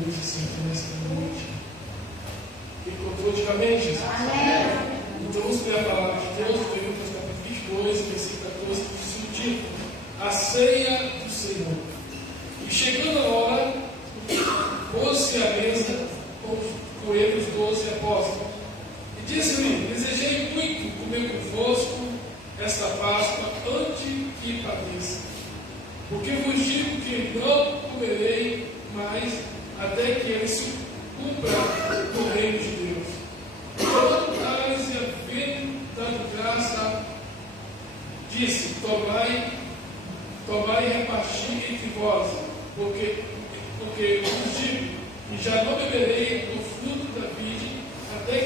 Deus e Senhor nesta noite. Encontrou antigamente, Jesus. Então vamos ler a palavra de Deus, Deuteronômio capítulo 22, versículo 14, que diz o título: A ceia do Senhor. E chegando a hora, pôs-se à mesa com ele os 12 apóstolos. E disse-lhe: Desejei muito comer convosco esta Páscoa antes que padeça. Porque vos digo que não comerei mais até que ele se cumpra no reino de Deus. Tomando o cálice e havendo dado graça, disse: Tomai e reparti entre vós, porque vos digo que já não beberei do fruto da vide até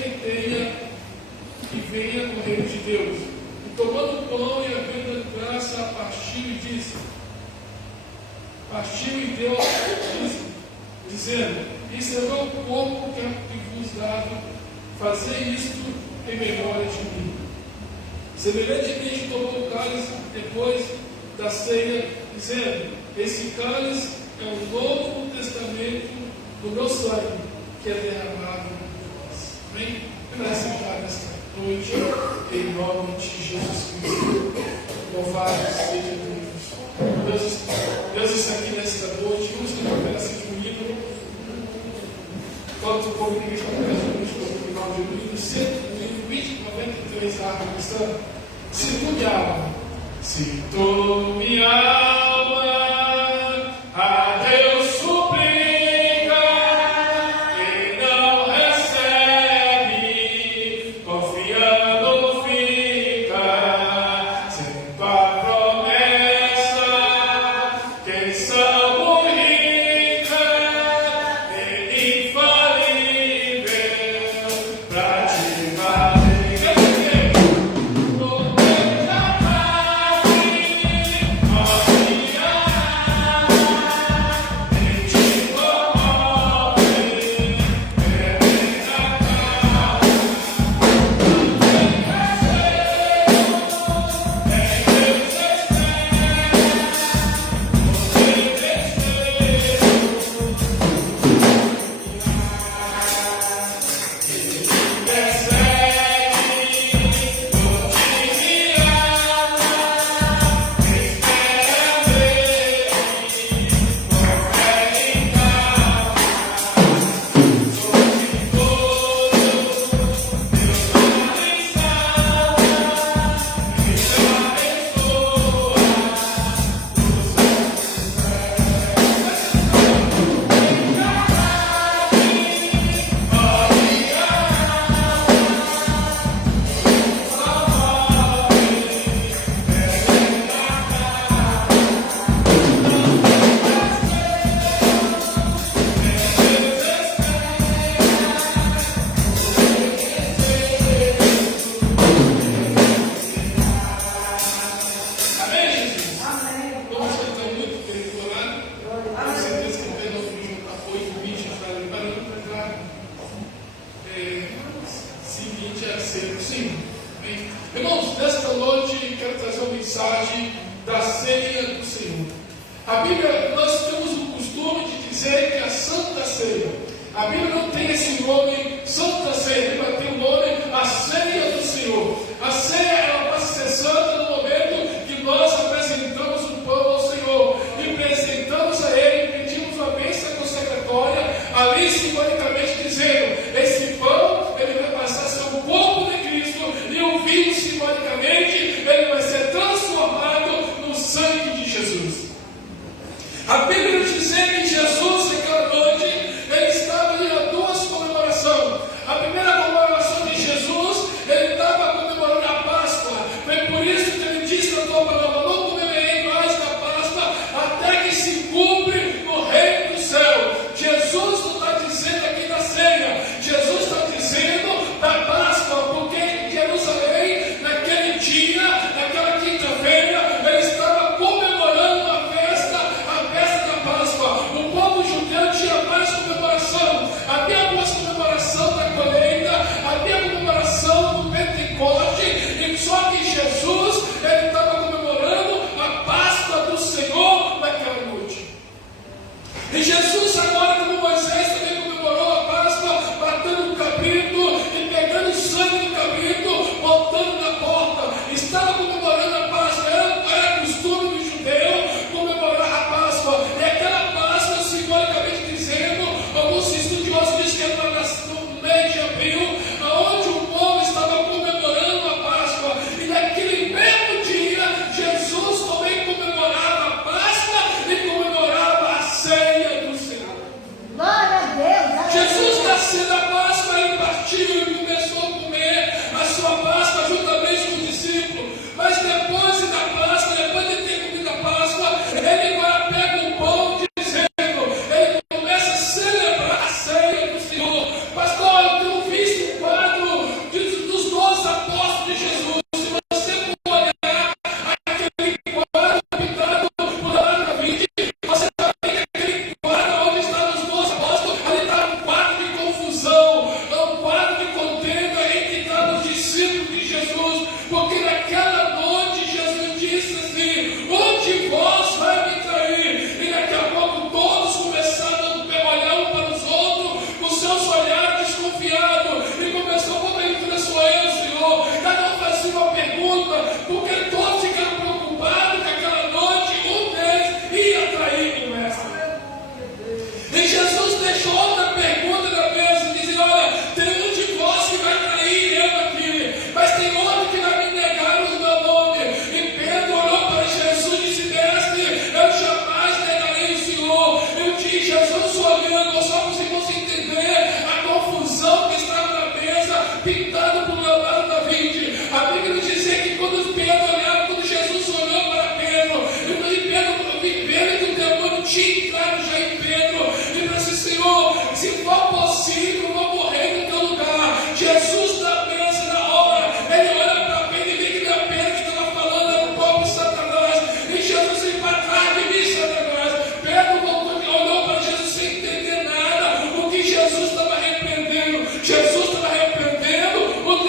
que venha no reino de Deus. E tomando o pão e havendo dado graça, partiu e disse: Partiu e deu dizendo: Isso é o meu corpo que vos dado, fazei isto em memória de mim. Semelhantemente tomou o cálice depois da ceia, dizendo: Esse cálice é o novo testamento do meu sangue, que é derramado por vós. Amém? Nessa noite, em nome de Jesus Cristo. Louvado seja Deus. Deus está aqui nesta noite. Vamos ter um pedacinho de um livro. Enquanto o povo de igreja está no final de um livro, 193 árvores cristãs. Se tu minha alma, a Deus suplica e não recebe, confiando fica, sendo a promessa que são rica e infalível para te fazer. Irmãos, nesta noite quero trazer uma mensagem da ceia do Senhor. A Bíblia, nós temos o costume de dizer que a Santa Ceia. A Bíblia não tem esse nome, Santa Ceia. A Bíblia tem o nome, a ceia do Senhor. A ceia, ela passa a ser santa no momento que nós apresentamos o pão ao Senhor. E apresentamos a Ele, pedimos uma bênção consagratória, ali simbolicamente dizendo: esse pão, ele vai passar a ser o corpo de Cristo, e o vinho, simbolicamente, ele vai ser transformado no sangue de Jesus. A Bíblia nos diz que Jesus, naquela noite, ele estava em duas comemorações. A primeira pintado para o meu lado, David. A Bíblia nos diz que quando Pedro olhava, quando Jesus olhou para Pedro, e Pedro vendo que o demônio tinha entrado já em Pedro, e disse assim: Senhor, se for possível, eu vou morrer no teu lugar. Jesus na mesa, na hora, ele olha para Pedro e vê que não é Pedro que estava falando, era o próprio Satanás. E Jesus disse: para trás de mim, Satanás. Pedro voltou e olhou para Jesus sem entender nada. O que Jesus estava repreendendo? Jesus estava repreendendo o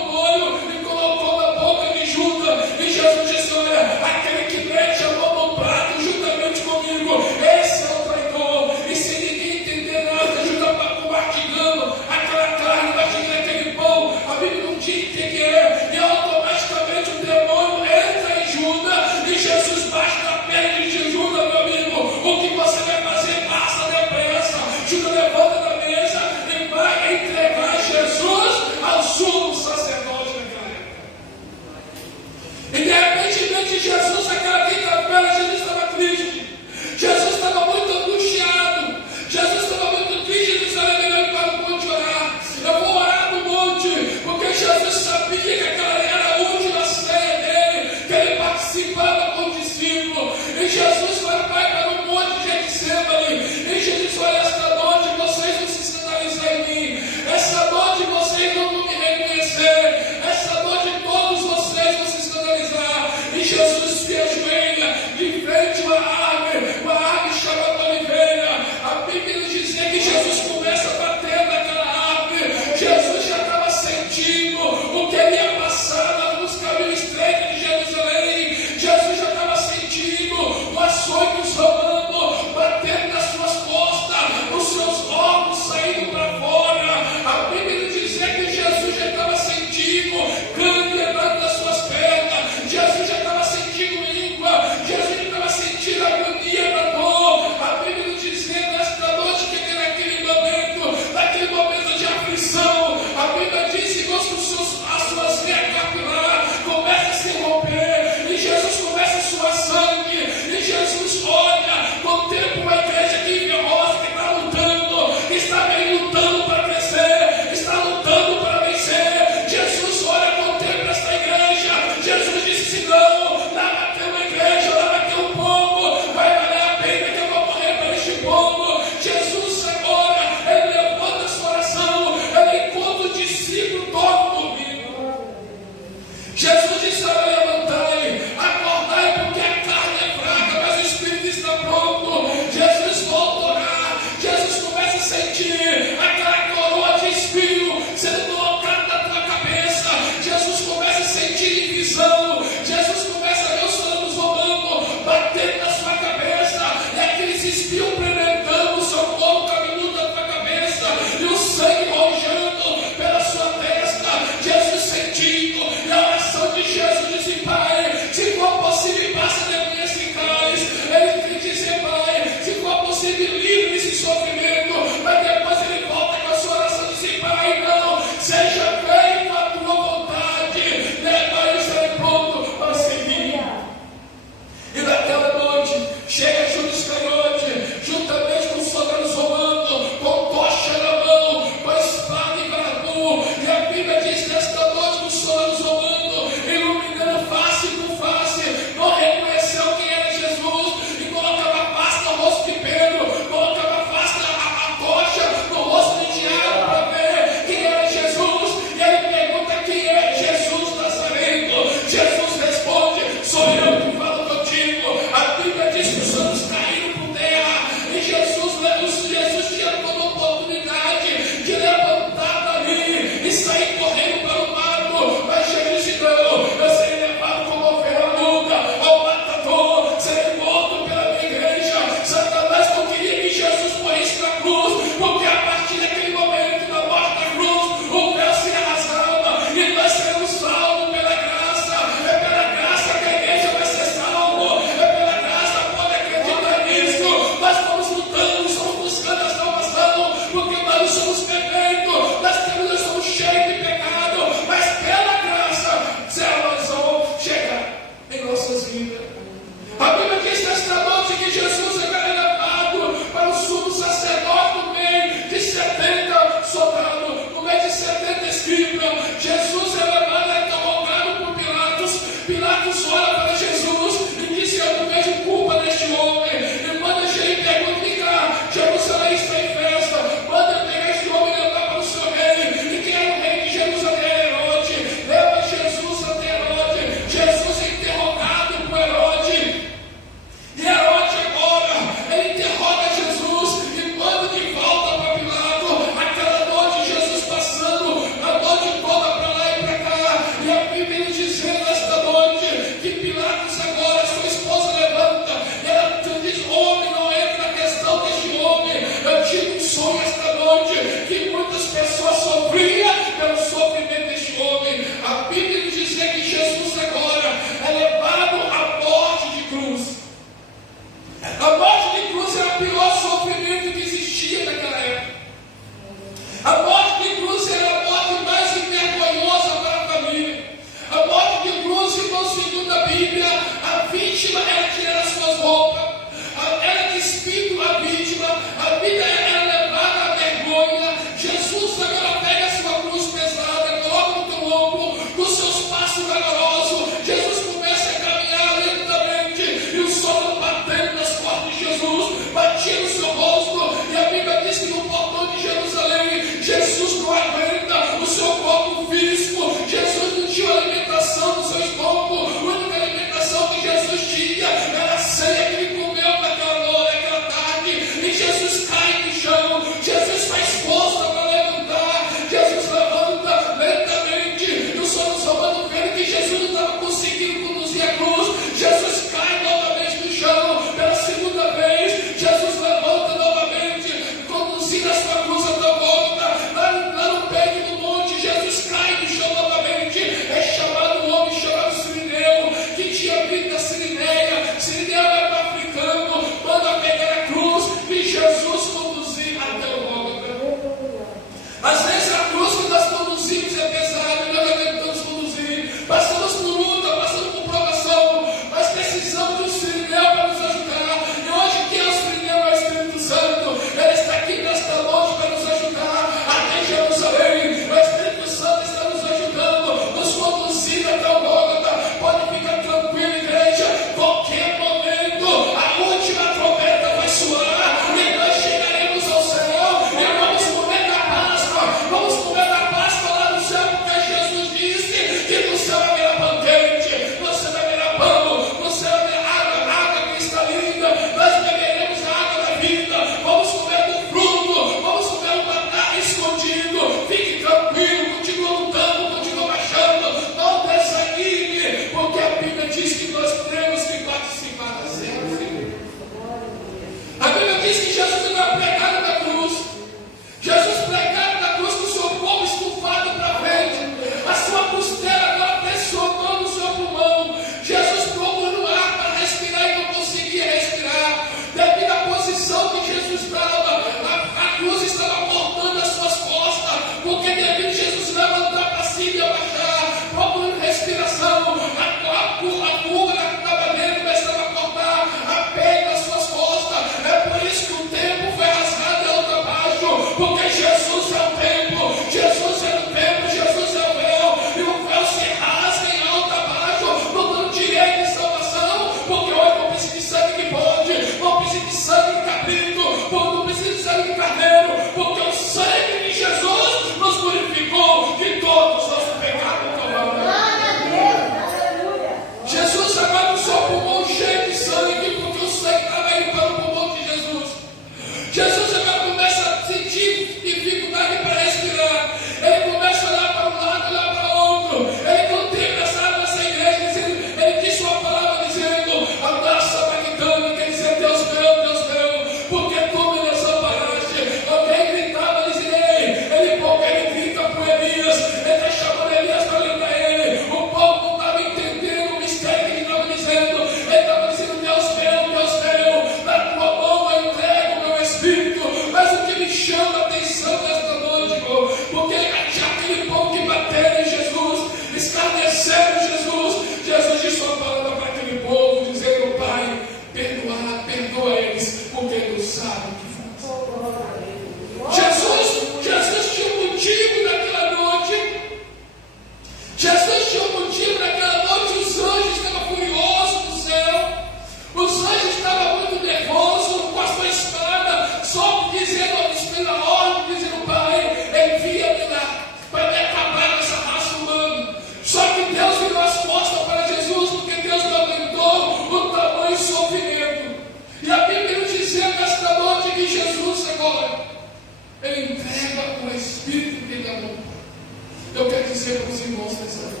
dizer para os irmãos nessa noite.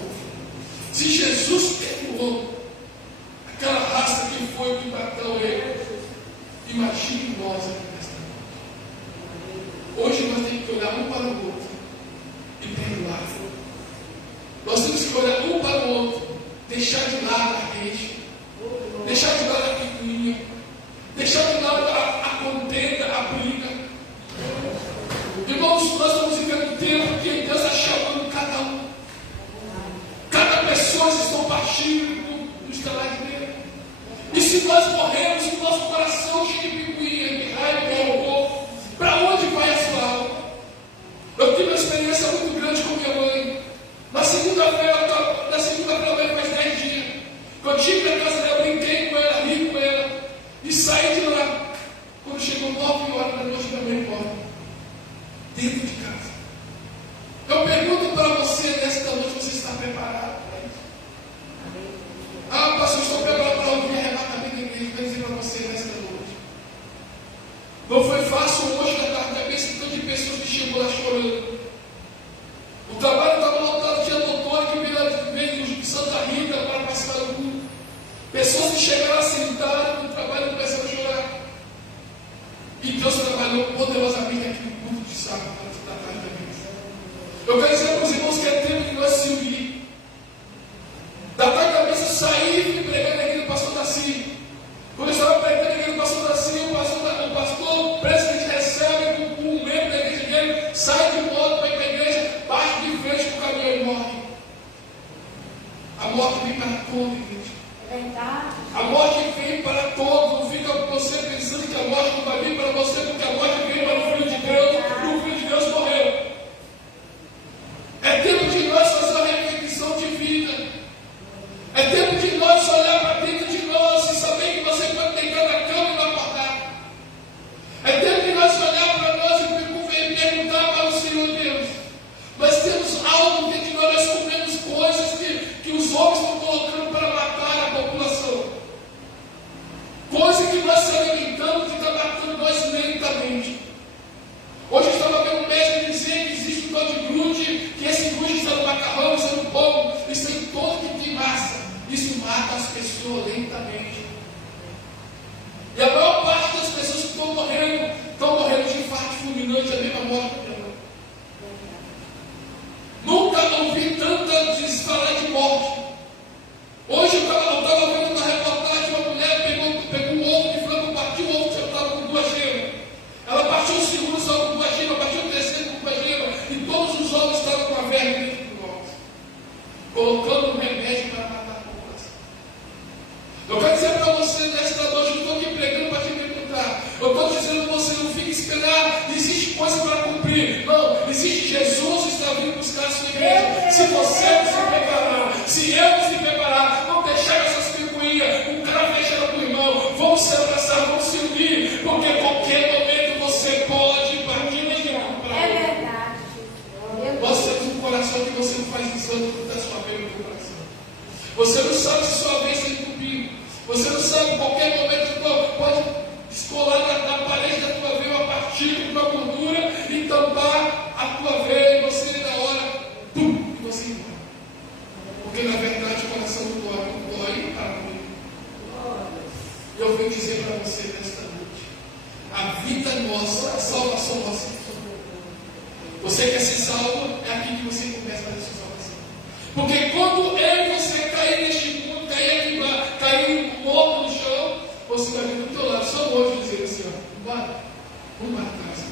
Se Jesus perdoou aquela raça que foi que matou ele, imagine nós aqui nesta noite. Hoje nós temos que olhar um para o outro e perdoar. Nós temos que olhar um para o outro, deixar de lado a queixa, deixar de lado a picuinha, deixar de lado a contenda, a briga. Irmãos, nós estamos vivendo um tempo que Deus está chamando cada um. Cada pessoa está partindo do estalar de Deus. E se nós morrermos com o nosso coração cheio de picuinha, de raiva, de rancor, para onde vai a sua alma? Eu tive uma experiência muito grande com minha mãe. Na segunda-feira, faz 10 dias. Quando eu cheguei na casa dela, eu brinquei com ela, ri com ela. E saí de lá. Quando chegou 9 horas da noite, minha mãe embora. Dentro de casa. Eu pergunto para você nesta noite, você está preparado para isso? Ah, pastor, eu estou preparado para ouvir arrebatamento da igreja. Vou dizer para você nesta noite. Não foi fácil hoje na tarde, a questão de pessoas que chegou lá chorando. O trabalho estava lotado, tinha doutora que veio de Santa Rita para participar do culto. Pessoas que chegaram, sentaram no trabalho e começaram a chorar. E Deus trabalhou poderosamente aqui no culto de sábado, da tarde da igreja. Eu quero dizer para os irmãos que é tempo de nós se unir. Da tarde da mesa, saí e pregar na igreja do pastor Daci. Quando eu estava pregando na igreja do pastor Daci, o presidente recebe um membro da igreja dele, sai de moto para ir para a igreja, bate de frente com o caminhão e morre. A morte vem para toda a igreja. É verdade. A morte vem para todos. Não fica você pensando que a morte não vai vir para você, porque a morte vem para o Filho de Deus e o Filho de Deus morreu. É tempo de nós fazer uma reflexão de vida. É tempo de nós olhar para dentro de nós e saber que você pode deitar na cama e não acordar. É tempo de nós olhar para nós e perguntar para o Senhor Deus. Nós temos algo dentro de nós comemos coisas que os homens estão colocando para matar a população. Coisa que nós se alimentamos e está matando nós lentamente. Hoje eu estava vendo um médico dizer que existe um tal de glúten, que esse glúten está no macarrão, está no pão, está em todo tipo de massa. Isso mata as pessoas lentamente. E a maior parte das pessoas que estão morrendo de infarto fulminante, a mesma morte do meu. Nunca ouvi tanta falar de morte. Hoje eu estava vendo uma reportagem, uma mulher pegou um ovo de frango, partiu o ovo que estava com 2 gemas. Ela partiu o segundo ovo com 2 gemas, partiu o terceiro com 2 gemas, e todos os ovos estavam com a verme dentro do ovo, colocando um remédio para matar a população. Eu quero dizer para você nesta noite, eu estou aqui pregando para te perguntar. Eu estou dizendo para você, não fique esperando, existe coisa para cumprir. Não, existe Jesus está vindo buscar a sua igreja. Se você não se preparar, se eu não se preparar, não deixar essas picuinhas, um cara fechando com o irmão, vamos se abraçar, vamos se unir, porque a qualquer momento você pode partir de novo. É verdade. Nós temos um coração que você não faz visão do que está sua vez no teu coração. Você não sabe se sua vez está entupindo. Você não sabe, em qualquer momento pode descolar na parede da tua veia uma partícula, uma gordura e tampar a tua veia, e você na hora, pum, e você morre. Porque na verdade o coração do homem dói para morrer. E eu venho dizer para você nesta noite, a vida nossa, a salvação nossa. Você quer ser salvo, é aqui que você começa a fazer a sua salvação. Porque quando eu e você cair neste mundo, cair morto no chão, você vai vir do teu lado, só hoje dizer assim, ó, vamos para casa.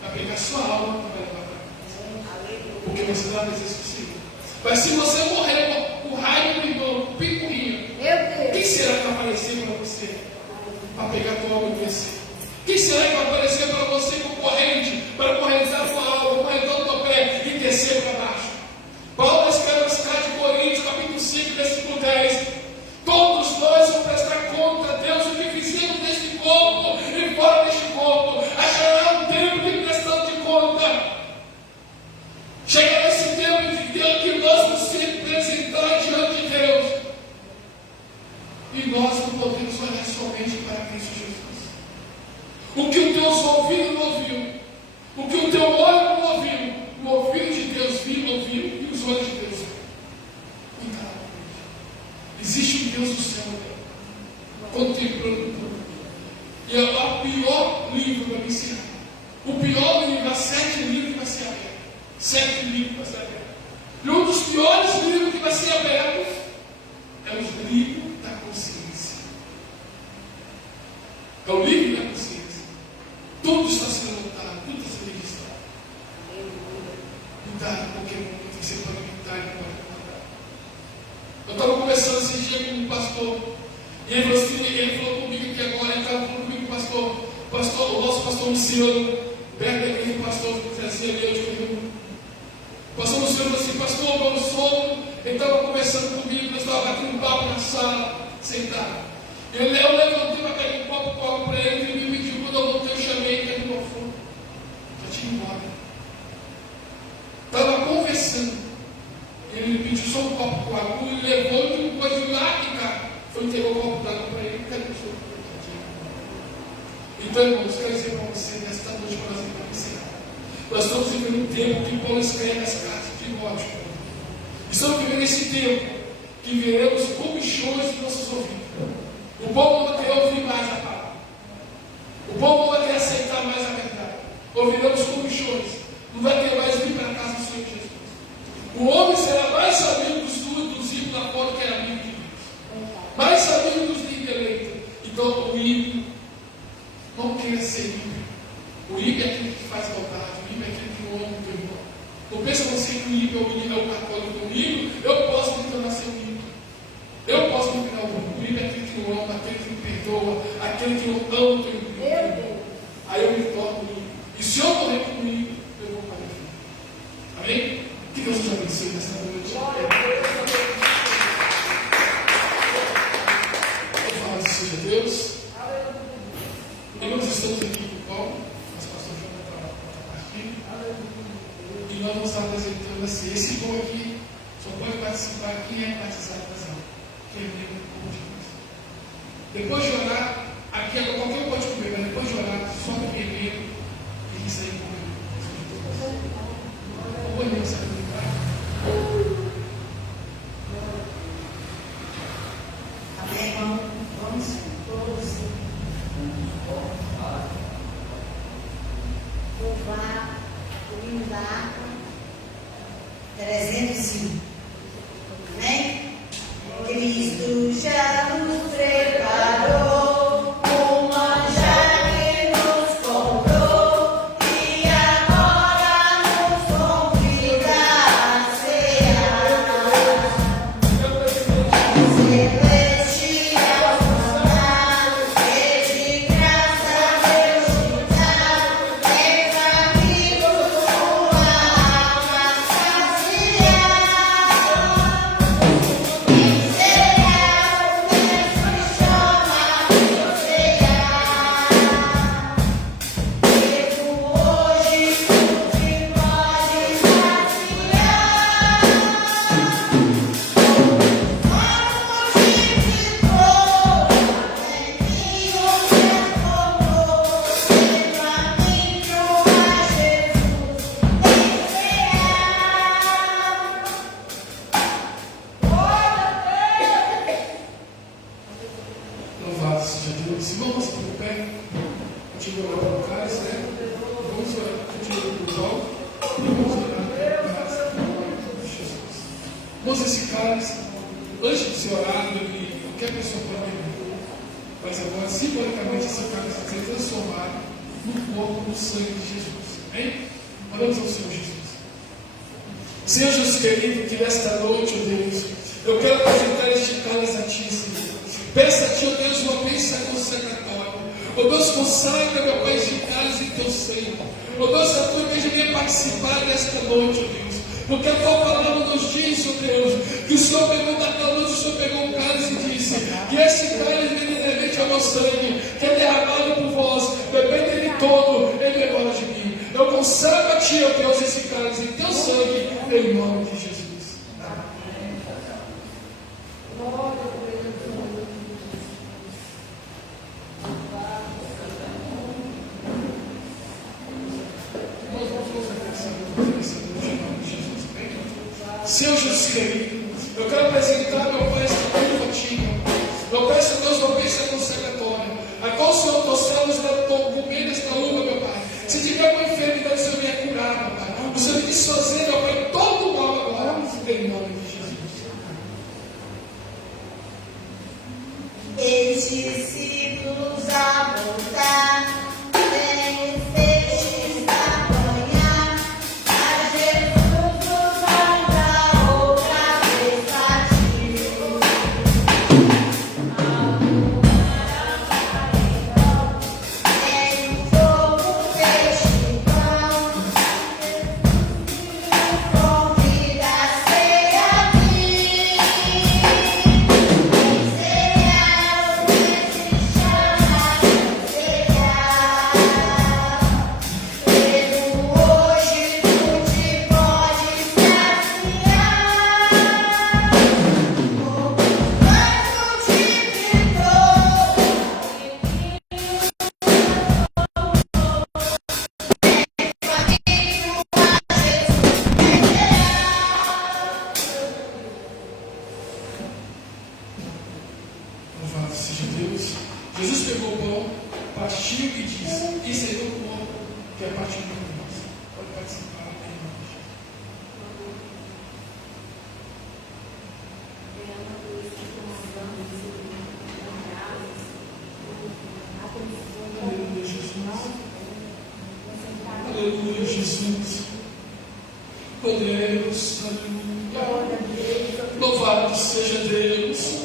Vai pegar sua alma e vai levar para casa. Porque você dá desejo do Senhor. Mas se você morrer com raiva do irmão, com picuinha, quem será que vai aparecer para você? Para pegar tua alma e vencer? Quem será que vai aparecer para você com corrente, para correntar a tua alma, correntar o teu pé e descer para baixo? Paulo escreve nas cartas de Coríntios, capítulo 5, versículo 10. Todos nós vamos prestar conta a Deus o que fizemos neste corpo e fora deste corpo. Achará um tempo de prestação de conta. Chegará esse tempo de Deus que nós nos representar diante de Deus. E nós não podemos olhar somente para Cristo Jesus. O que o Deus ouviu, não ouviu. O que o teu olho não ouviu, o ouvido de Deus viu, ouviu, e os olhos de Deus. Cuidado. Existe um Deus do céu, contemplando tudo. E é o pior livro para me ensinar. O pior livro, há 7 livros que vai ser aberto. 7 livros que vai ser aberto. E um dos piores livros que vai ser aberto é o livro da consciência. É o livro da consciência. Tudo está sendo notado, tudo está sendo registrado. Cuidado, qualquer momento você pode gritar e pode matar. Eu estava conversando esse dia com um pastor. E ele falou comigo aqui agora, ele estava falando comigo, o nosso pastor Luciano, perto da igreja, o pastor Zé ali, o pastor Luciano falou assim, pastor, meu sono, ele estava conversando comigo, nós estávamos batendo um papo na sala, sentado. Eu levantei para pegar um copo com água para ele, ele me pediu, quando eu voltei, eu chamei ele, ele não foi. Já tinha ido embora. Estava conversando, ele me pediu só um copo com água, ele levou e depois de lá que cara. Foi entregar o copo d'água para ele, cadê o senhor? Então, irmãos, quero dizer para você, nesta noite, para nós encerrar. Nós estamos vivendo um tempo que Paulo escreve as cartas de Timóteo. Estamos vivendo esse tempo que veremos comichões de nossos ouvidos. O povo não vai querer ouvir mais a palavra. O povo não vai querer aceitar mais a verdade. Ouviremos comichões. Não vai querer mais vir para a casa do Senhor Jesus. O homem será mais amigo dos ímpios lá fora que é amigo de Deus. Mais sabido dos eleitos. Então o ímpio não quer ser ímpio. O ímpio é aquele que faz maldade. O ímpio é aquele que não ama o teu irmão. Não pensa você que o ímpio é o católico do ímpio. Eu posso me tornar seu ímpio. Eu posso me tornar o ímpio. O ímpio é aquele que não ama, aquele que não perdoa, aquele que não ama o teu irmão. Aí eu me torno ímpio. E se eu morrer como ímpio, eu vou para o fim. Amém? Que Deus nos abençoe nesta noite. Seja Deus. E nós estamos aqui com o Paulo, nosso pastor João para partir. E nós vamos estar apresentando assim. Esse povo aqui só pode participar quem é batizado das águas, quem é membro do povo de Deus. Depois de orar, aqui qualquer um pode comer, mas depois de orar, só o guerreiro e que sair comigo. O banheiro sai do Amém, irmão? Vamos todos louvar o hino da harpa 305. Amém? Cristo já nos preparou um manjar que nos comprou e agora nos convida a cear. Senhor Jesus querido, que nesta noite, ó Deus, eu quero apresentar este cálice a Ti, Senhor. Peça a Ti, ó Deus, uma bênção consagratória. Ó Deus, consagra, meu Pai, este cálice em Teu sangue. Ó Deus, a Tua igreja venha participar nesta noite, ó Deus. Porque a Tua palavra nos diz, ó Deus, que o Senhor pegou daquela noite, o Senhor pegou um cálice e disse que esse cálice verdadeiramente é o meu sangue, que é derramado por vós, bebendo ele todo, ele é embora de mim. Eu consagro a Ti, ó Deus, esse cálice em Teu sangue, em nome de Jesus. Seu Jesus querido, eu quero apresentar, meu Pai, esta turma a Ti, meu Pai. Eu peço a Deus uma bênção consagratória. A qual o Senhor trouxemos com meio desta luta, meu Pai. Se tiver uma enfermidade, o Senhor venha curar, meu Pai. O Senhor me desfazer, meu Pai, todo o mal agora. Em nome de Jesus. Eis discípulos a voltar, vem feixes a apanhar, a Jesus nos manda outra vez partir. Tem um fogo, peixe e pão, convida a ceia a mim. Louvado seja Deus. Jesus pegou o pão, partiu e disse: Isso é o meu corpo, que é partido por nós. Pode participar em nome de Jesus. Aleluia, Jesus. Aleluia, Jesus. Oh Deus, aleluia. Louvado seja Deus.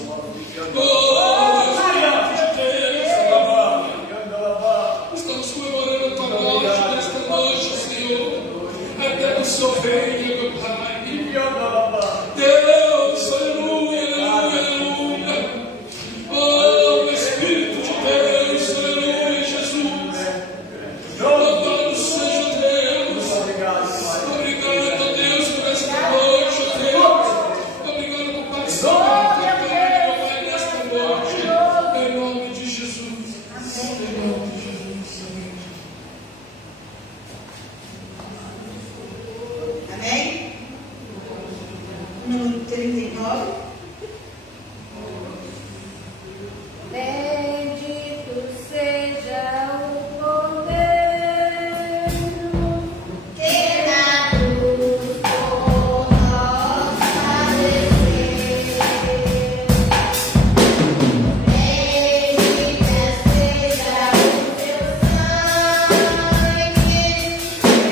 Estamos comemorando a tua morte nesta noite, Senhor. Até que o Senhor venha, meu Pai. Deus, aleluia, aleluia, aleluia. Oh, Espírito de Deus, aleluia, Jesus. Louvado seja Deus. Obrigado, Deus, por esta noite, Deus. Obrigado por participar da tua família, meu Pai, nesta noite. Em nome de Jesus. Em nome de Jesus. Amém? Número 39. Bendito seja o Cordeiro Que na cruz por nós padeceu. Bendita seja o teu sangue, que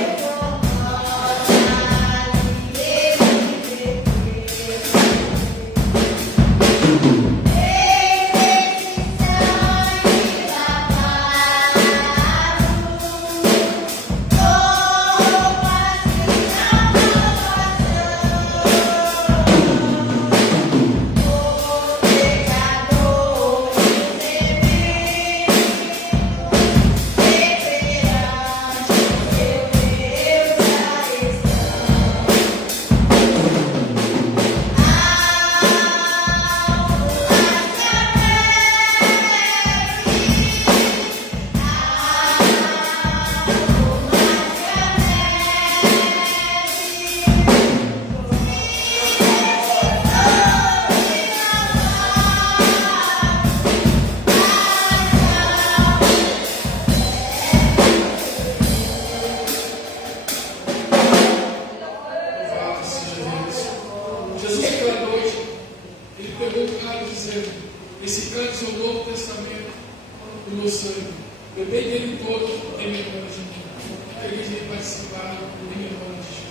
por nós a vida Louvado seja Deus. Jesus, naquela noite, ele pegou o cálice dizendo: Esse cálice é o Novo Testamento do meu sangue. Bebei dele todo em memória de mim. A igreja vai participar em memória de Jesus.